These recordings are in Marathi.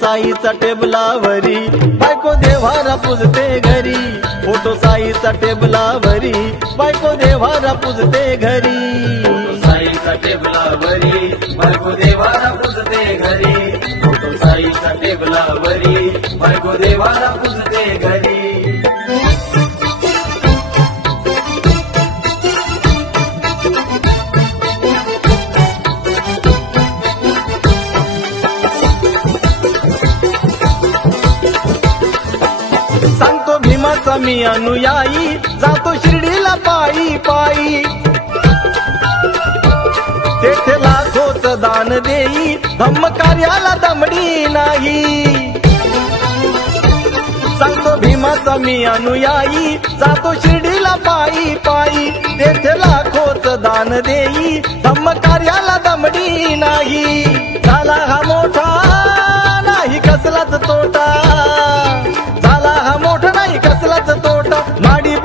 साईचा टेबलावरी बायको देवारा पुजते घरी फोटो साईचा टेबलावरी बायको देवारा पुजते घरी साईचा टेबलावरी बायको देवारा पुजते घरी फोटो साईचा टेबलावरी बायको देवारा मी अनुयायी जातो शिर्डीला पायी पायी तेथे लाखोच दान देई धम्म कार्याला दमडी नाही सांगतो भीमाचा मी अनुयायी जातो शिर्डीला पायी पायी तेथे लाखोच दान देई धम्म कार्याला दमडी नाही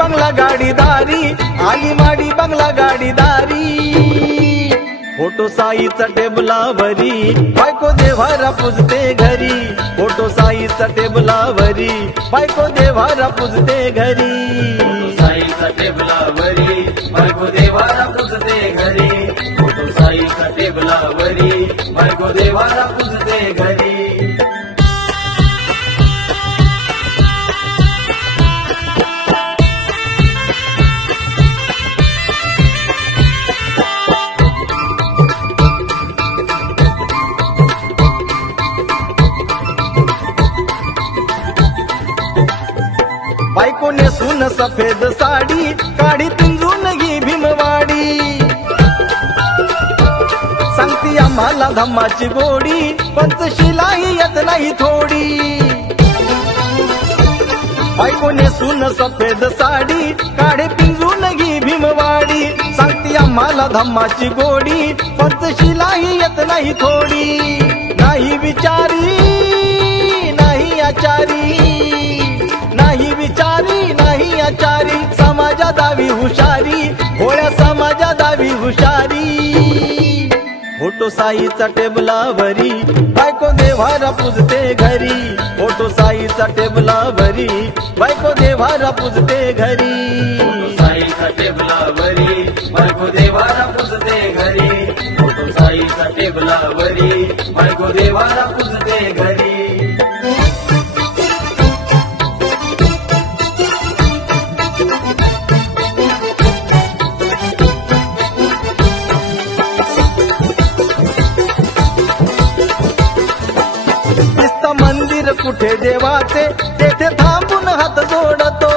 बंगला गाडी दारी आली माडी बंगला गाडी दारी फोटो साईचा टेबलावरी बायको देवारा पुजते घरी फोटो साईचा टेबलावरी बायको देवारा पुजते घरी साईचा टेबलावरी बायको देवारा पुजते घरी फोटो साईचा टेबलावरी बायको देवारा कोणी सुन सफेद साडी काडी पिंजून गी भीमवाडी सांगती आम्हाला धम्माची गोडी पंचशिलाही येत नाही थोडी बायकोने सुन सफेद साडी काडी पिंजून गी भीमवाडी सांगती आम्हाला धम्माची गोडी पंचशिलाही येत नाही थोडी नाही विचारी दावी हुशारी होळ्या समाजा दावी हुशारी फोटो साईचा टेबला भरी बायको देवारा पुजते घरी फोटो साईचा टेबला भरी बायको देवारा पुजते घरी साईचा टेबला भरी बायको देवारा पुजते घरी फोटो साईचा टेबला भरी बायको देवारा कुठे देवाचे तेथे थांबून हात जोडतो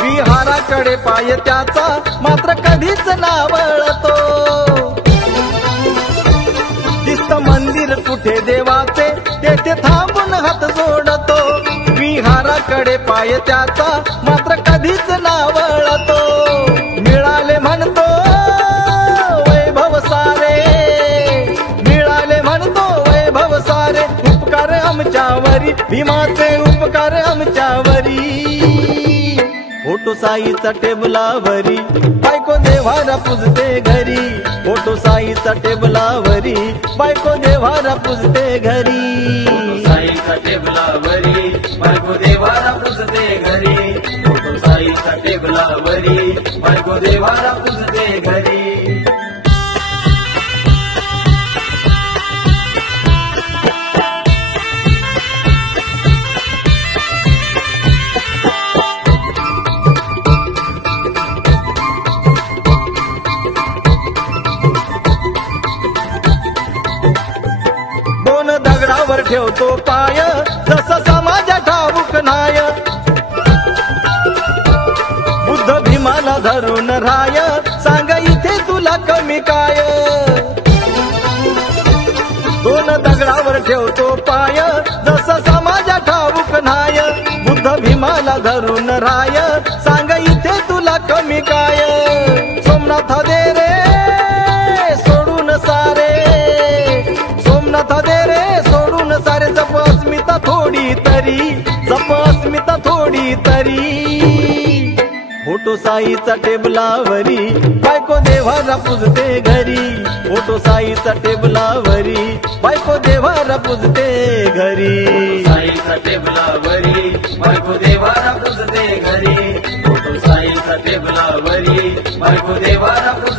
विहाराकडे पाय त्याचा मात्र कधीच नावळतो दिसत मंदिर कुठे देवाचे तेथे थांबून हात जोडतो विहाराकडे पाय त्याचा आमच्यावरी भीमाचे उपकार आमच्यावरी फोटो साईचा टेबलावरी बायको देवारा पुजते घरी फोटो साईचा टेबलावरी बायको देवारा पुजते घरी साईचा टेबलावरी बायको देवारा पुजते घरी फोटो साईचा टेबलावरी बायको देवारा पुजते घरी ठेवतो पाय जस समाज ठाऊक नाय बुद्ध भीमाला धरून राय सांग इथे तुला कमी काय दोन दगडावर ठेवतो पाय जस समाज ठाऊक नाय बुद्ध भीमाला धरून राय सांग इथे तुला कमी काय अस्मिता थोडी तरी फोटो साईचा टेबलावरी बायको देवाला पुजते घरी फोटो साईचा टेबलावरी बायको देवाला पुजते घरी साईचा टेबलावरी बायको देवाला पुजते घरी फोटो साईचा टेबलावरी बायको देवाला